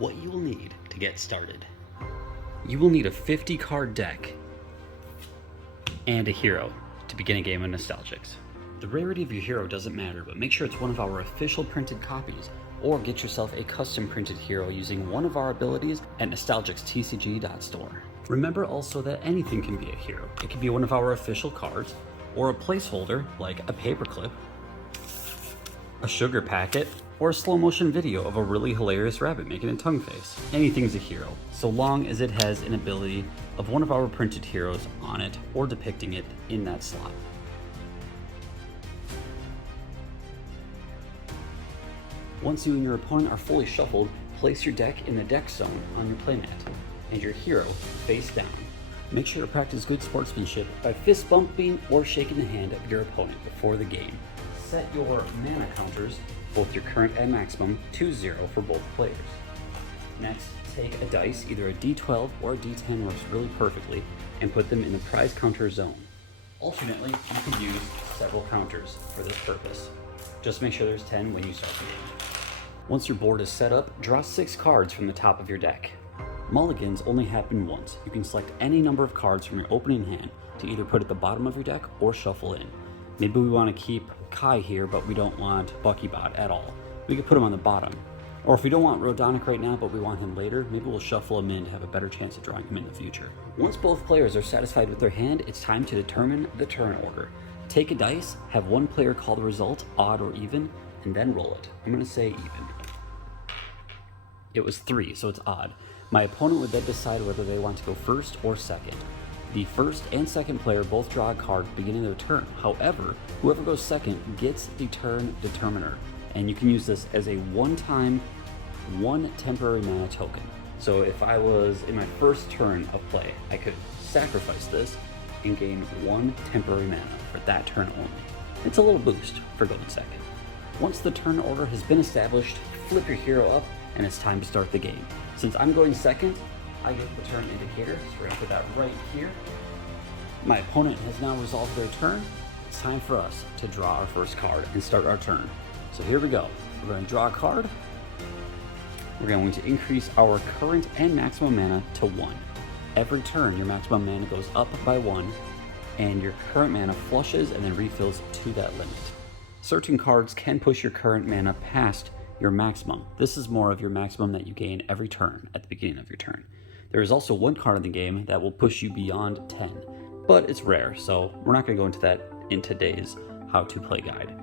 what you will need to get started. You will need a 50 card deck and a hero to begin a game of Nostalgix. The rarity of your hero doesn't matter, but make sure it's one of our official printed copies, or get yourself a custom printed hero using one of our abilities at nostalgixtcg.store. Remember also that anything can be a hero. It can be one of our official cards, or a placeholder like a paperclip, a sugar packet, or a slow motion video of a really hilarious rabbit making a tongue face. Anything's a hero, so long as it has an ability of one of our printed heroes on it or depicting it in that slot. Once you and your opponent are fully shuffled, place your deck in the deck zone on your playmat, and your hero face down. Make sure to practice good sportsmanship by fist bumping or shaking the hand of your opponent before the game. Set your mana counters, both your current and maximum, to 0 for both players. Next, take a dice, either a D12 or a D10 works really perfectly, and put them in the prize counter zone. Alternately, you can use several counters for this purpose. Just make sure there's 10 when you start the game. Once your board is set up, draw 6 cards from the top of your deck. Mulligans only happen once. You can select any number of cards from your opening hand to either put at the bottom of your deck or shuffle in. Maybe we want to keep Kai here, but we don't want Buckybot at all. We could put him on the bottom. Or if we don't want Rodonic right now, but we want him later, maybe we'll shuffle him in to have a better chance of drawing him in the future. Once both players are satisfied with their hand, it's time to determine the turn order. Take a dice, have one player call the result odd or even, and then roll it. I'm going to say even. It was 3, so it's odd. My opponent would then decide whether they want to go first or second. The first and second player both draw a card at the beginning of their turn. However, whoever goes second gets the turn determiner, and you can use this as a one-time, one temporary mana token. So if I was in my first turn of play, I could sacrifice this and gain 1 temporary mana for that turn only. It's a little boost for going second. Once the turn order has been established, flip your hero up, and it's time to start the game. Since I'm going second, I get the turn indicator, so we're gonna put that right here. My opponent has now resolved their turn. It's time for us to draw our first card and start our turn. So here we go. We're gonna draw a card. We're going to increase our current and maximum mana to 1. Every turn, your maximum mana goes up by 1, and your current mana flushes and then refills to that limit. Certain cards can push your current mana past your maximum. This is more of your maximum that you gain every turn at the beginning of your turn. There is also one card in the game that will push you beyond 10, but it's rare, so we're not going to go into that in today's how to play guide.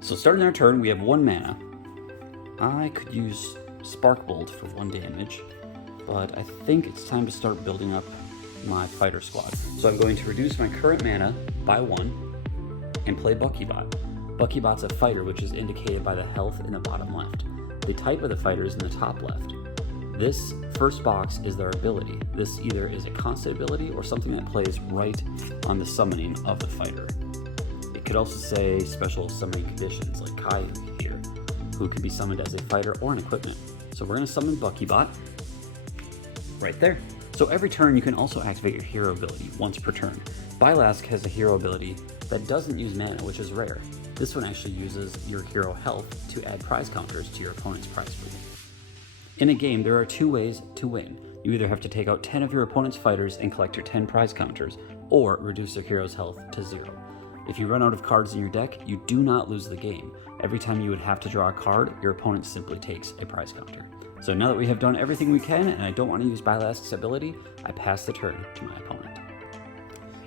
So starting our turn, we have 1 mana. I could use Spark Bolt for 1 damage, but I think it's time to start building up my fighter squad. So I'm going to reduce my current mana by 1 and play Buckybot. Buckybot's a fighter, which is indicated by the health in the bottom left. The type of the fighter is in the top left. This first box is their ability. This either is a constant ability or something that plays right on the summoning of the fighter. It could also say special summoning conditions, like Kai here, who can be summoned as a fighter or an equipment. So we're going to summon Buckybot right there. So every turn you can also activate your hero ability once per turn. Bylask has a hero ability that doesn't use mana, which is rare. This one actually uses your hero health to add prize counters to your opponent's prize pool. In a game, there are 2 ways to win. You either have to take out 10 of your opponent's fighters and collect your 10 prize counters, or reduce their hero's health to 0. If you run out of cards in your deck, you do not lose the game. Every time you would have to draw a card, your opponent simply takes a prize counter. So now that we have done everything we can, and I don't want to use Bylask's ability, I pass the turn to my opponent.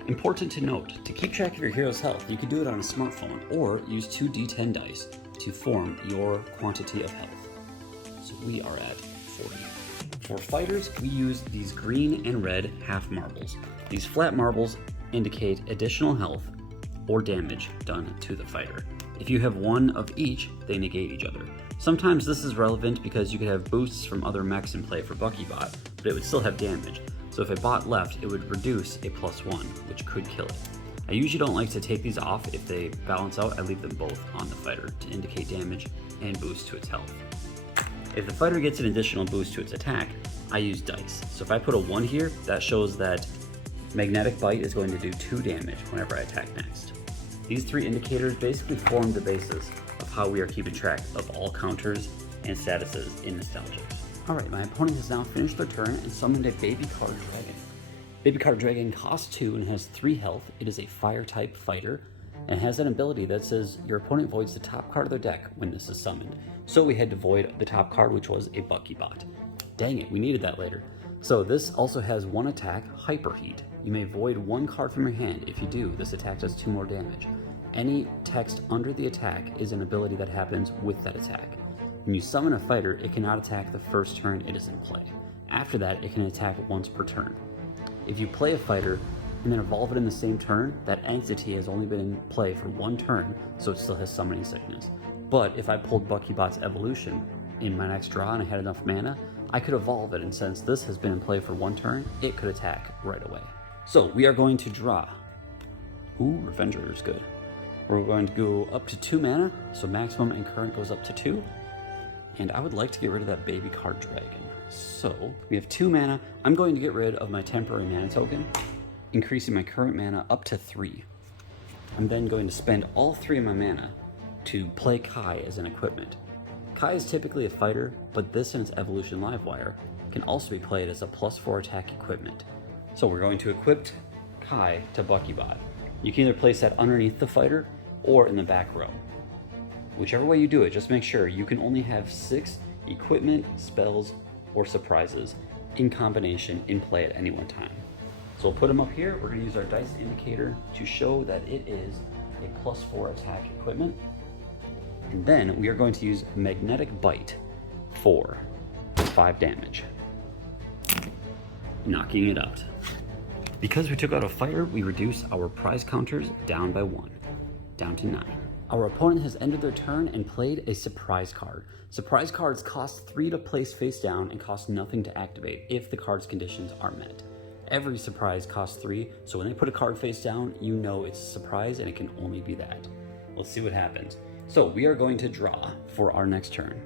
Important to note, to keep track of your hero's health, you can do it on a smartphone or use 2 D10 dice to form your quantity of health. So we are at 40. For fighters, we use these green and red half marbles. These flat marbles indicate additional health or damage done to the fighter. If you have 1 of each, they negate each other. Sometimes this is relevant because you could have boosts from other mechs in play for Buckybot, but it would still have damage. So if a bot left, it would reduce a +1, which could kill it. I usually don't like to take these off. If they balance out, I leave them both on the fighter to indicate damage and boost to its health. If the fighter gets an additional boost to its attack, I use dice. So if I put a 1 here, that shows that Magnetic Bite is going to do 2 damage whenever I attack next. These 3 indicators basically form the basis of how we are keeping track of all counters and statuses in Nostalgix. Alright, my opponent has now finished their turn and summoned a Baby Card Dragon. Baby Card Dragon costs 2 and has 3 health. It is a fire-type fighter, and has an ability that says your opponent voids the top card of their deck when this is summoned. So we had to void the top card, which was a Buckybot. Dang it, we needed that later. So this also has 1 attack, Hyper Heat. You may void 1 card from your hand. If you do, this attack does 2 more damage. Any text under the attack is an ability that happens with that attack. When you summon a fighter, it cannot attack the first turn it is in play. After that, it can attack once per turn. If you play a fighter and then evolve it in the same turn, that entity has only been in play for 1 turn, so it still has summoning sickness. But if I pulled Buckybot's evolution in my next draw and I had enough mana, I could evolve it, and since this has been in play for 1 turn, it could attack right away. So we are going to draw. Ooh, Revenger is good. We're going to go up to 2 mana, so maximum and current goes up to 2. And I would like to get rid of that Baby Card Dragon. So we have 2 mana. I'm going to get rid of my temporary mana token, increasing my current mana up to 3. I'm then going to spend all 3 of my mana to play Kai as an equipment. Kai is typically a fighter, but this and its evolution Livewire can also be played as a +4 attack equipment. So we're going to equip Kai to Buckybot. You can either place that underneath the fighter or in the back row. Whichever way you do it, just make sure you can only have 6 equipment, spells, or surprises in combination in play at any one time. So we'll put them up here. We're going to use our dice indicator to show that it is a +4 attack equipment. And then we are going to use Magnetic Bite for 5 damage, knocking it out. Because we took out a fighter, we reduce our prize counters down by 1, down to 9. Our opponent has ended their turn and played a surprise card. Surprise cards cost 3 to place face down and cost nothing to activate if the card's conditions are met. Every surprise costs 3, so when they put a card face down, you know it's a surprise and it can only be that. Let's see what happens. So we are going to draw for our next turn.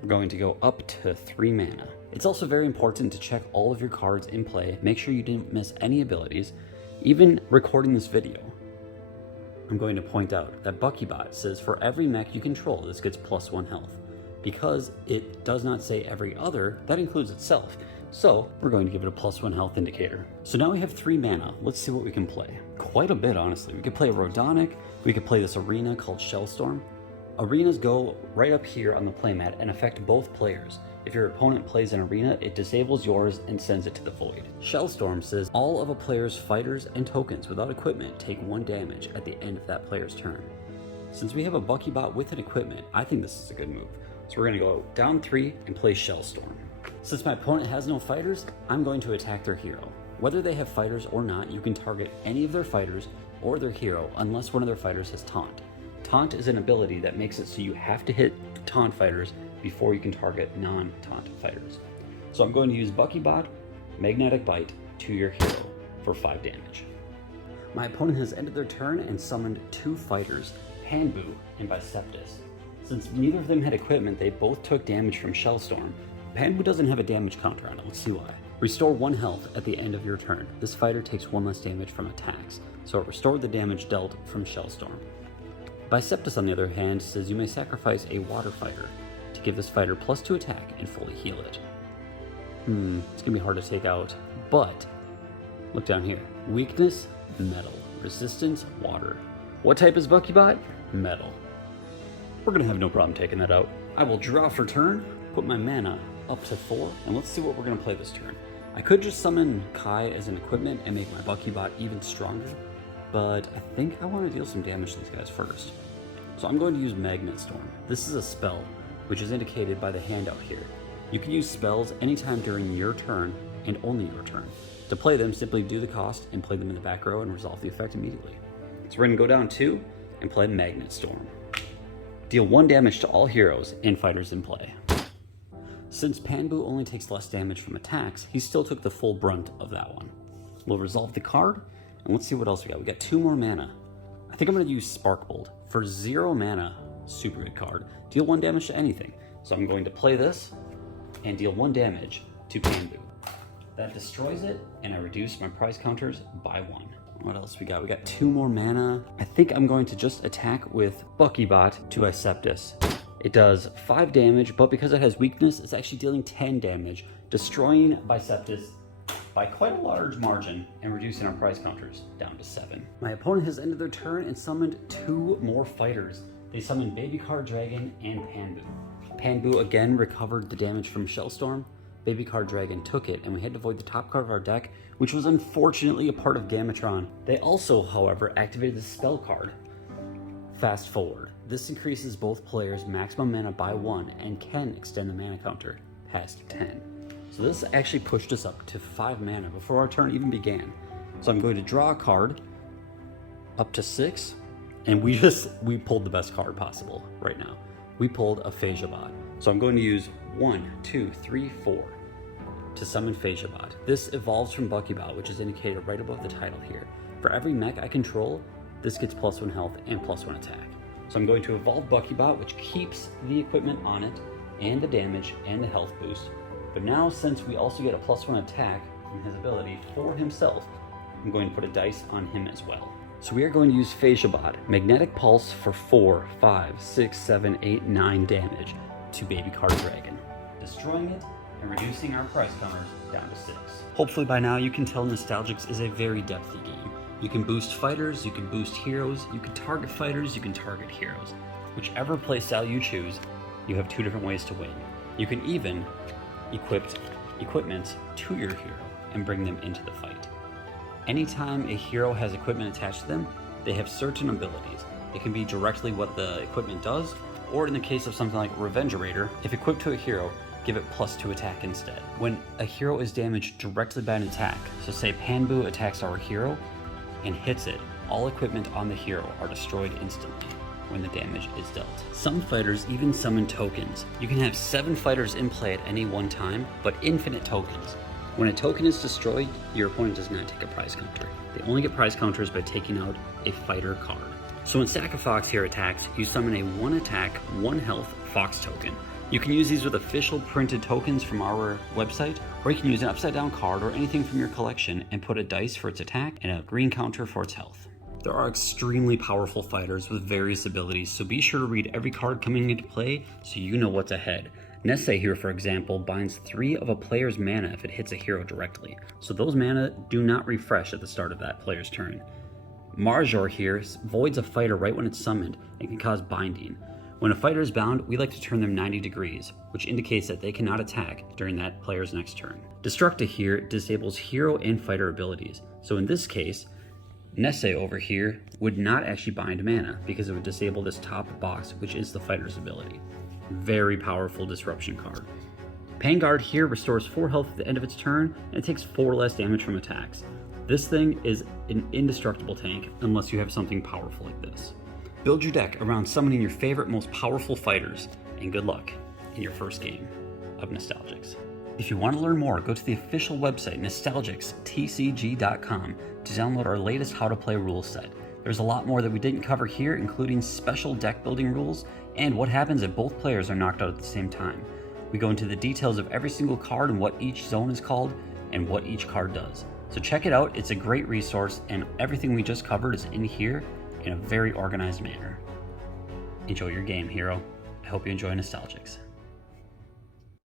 We're going to go up to 3 mana. It's also very important to check all of your cards in play. Make sure you didn't miss any abilities. Even recording this video, I'm going to point out that Buckybot says for every mech you control, this gets +1 health. Because it does not say every other, that includes itself. So we're going to give it a +1 health indicator. So now we have 3 mana. Let's see what we can play. Quite a bit, honestly. We could play Rodonic. We could play this arena called Shellstorm. Arenas go right up here on the playmat and affect both players. If your opponent plays an arena, it disables yours and sends it to the void. Shellstorm says all of a player's fighters and tokens without equipment take 1 damage at the end of that player's turn. Since we have a Buckybot with an equipment, I think this is a good move. So we're going to go down 3 and play Shellstorm. Since my opponent has no fighters, I'm going to attack their hero. Whether they have fighters or not, you can target any of their fighters or their hero unless one of their fighters has Taunt. Taunt is an ability that makes it so you have to hit Taunt fighters before you can target non-Taunt fighters. So I'm going to use Buckybot, Magnetic Bite to your hero for 5 damage. My opponent has ended their turn and summoned 2 fighters, Panbu and Biceptus. Since neither of them had equipment, they both took damage from Shellstorm. Panbu doesn't have a damage counter on it, let's see why. Restore 1 health at the end of your turn. This fighter takes 1 less damage from attacks, so it restored the damage dealt from Shellstorm. Biceptus, on the other hand, says you may sacrifice a water fighter to give this fighter +2 attack and fully heal it. It's gonna be hard to take out, but look down here. Weakness, metal. Resistance, water. What type is Buckybot? Metal. We're gonna have no problem taking that out. I will draw for turn, put my mana up to 4, and let's see what we're gonna play this turn. I could just summon Kai as an equipment and make my Buckybot even stronger, but I think I want to deal some damage to these guys first. So I'm going to use Magnet Storm. This is a spell, which is indicated by the handout here. You can use spells anytime during your turn and only your turn. To play them, simply do the cost and play them in the back row and resolve the effect immediately. So we're going to go down 2 and play Magnet Storm. Deal 1 damage to all heroes and fighters in play. Since Panbu only takes less damage from attacks, he still took the full brunt of that one. We'll resolve the card, and let's see what else we got. We got 2 more mana. I think I'm going to use Sparkbolt. For 0 mana, super good card. Deal 1 damage to anything. So I'm going to play this and deal 1 damage to Panbu. That destroys it, and I reduce my prize counters by 1. What else we got? We got 2 more mana. I think I'm going to just attack with Buckybot to Biceptus It does 5 damage, but because it has weakness, it's actually dealing 10 damage, destroying Biceptus by quite a large margin and reducing our prize counters down to 7. My opponent has ended their turn and summoned 2 more fighters. They summoned Baby Card Dragon and Panbu. Panbu again recovered the damage from Shellstorm. Baby Card Dragon took it, and we had to void the top card of our deck, which was unfortunately a part of Gamatron. They also, however, activated the spell card, Fast Forward. This increases both players' maximum mana by 1 and can extend the mana counter past 10. So this actually pushed us up to 5 mana before our turn even began. So I'm going to draw a card up to 6, and we pulled the best card possible right now. We pulled a Phasia. So I'm going to use 1, 2, 3, 4 to summon Phasia. This evolves from Buckybot, which is indicated right above the title here. For every mech I control, this gets +1 health and +1 attack. So I'm going to evolve Buckybot, which keeps the equipment on it, and the damage and the health boost. But now, since we also get a +1 attack from his ability for himself, I'm going to put a dice on him as well. So we are going to use Phasia, Magnetic Pulse for 4, 5, 6, 7, 8, 9 damage to Baby Card Dragon, destroying it and reducing our prize counters down to 6. Hopefully by now you can tell Nostalgix is a very depthy game. You can boost fighters, you can boost heroes, you can target fighters, you can target heroes. Whichever playstyle you choose, you have 2 different ways to win. You can even equip equipment to your hero and bring them into the fight. Anytime a hero has equipment attached to them, they have certain abilities. It can be directly what the equipment does, or in the case of something like Revengerator, if equipped to a hero, give it +2 attack instead. When a hero is damaged directly by an attack, so say Panbu attacks our hero and hits it, all equipment on the hero are destroyed instantly when the damage is dealt. Some fighters even summon tokens. You can have 7 fighters in play at any one time, but infinite tokens. When a token is destroyed, your opponent does not take a prize counter. They only get prize counters by taking out a fighter card. So when Sack of Fox here attacks, you summon a 1 attack, 1 health Fox token. You can use these with official printed tokens from our website, or you can use an upside down card or anything from your collection and put a dice for its attack and a green counter for its health. There are extremely powerful fighters with various abilities, so be sure to read every card coming into play so you know what's ahead. Nesse here, for example, binds 3 of a player's mana if it hits a hero directly, so those mana do not refresh at the start of that player's turn. Marjor here voids a fighter right when it's summoned and can cause binding. When a fighter is bound, we like to turn them 90 degrees, which indicates that they cannot attack during that player's next turn. Destructa here disables hero and fighter abilities, so in this case, Nesse over here would not actually bind mana because it would disable this top box, which is the fighter's ability. Very powerful disruption card. Panguard here restores 4 health at the end of its turn, and it takes 4 less damage from attacks. This thing is an indestructible tank unless you have something powerful like this. Build your deck around summoning your favorite, most powerful fighters, and good luck in your first game of Nostalgix. If you want to learn more, go to the official website, nostalgixtcg.com, to download our latest How to Play rules set. There's a lot more that we didn't cover here, including special deck building rules, and what happens if both players are knocked out at the same time. We go into the details of every single card and what each zone is called, and what each card does. So check it out, it's a great resource, and everything we just covered is in here in a very organized manner. Enjoy your game, hero. I hope you enjoy Nostalgix.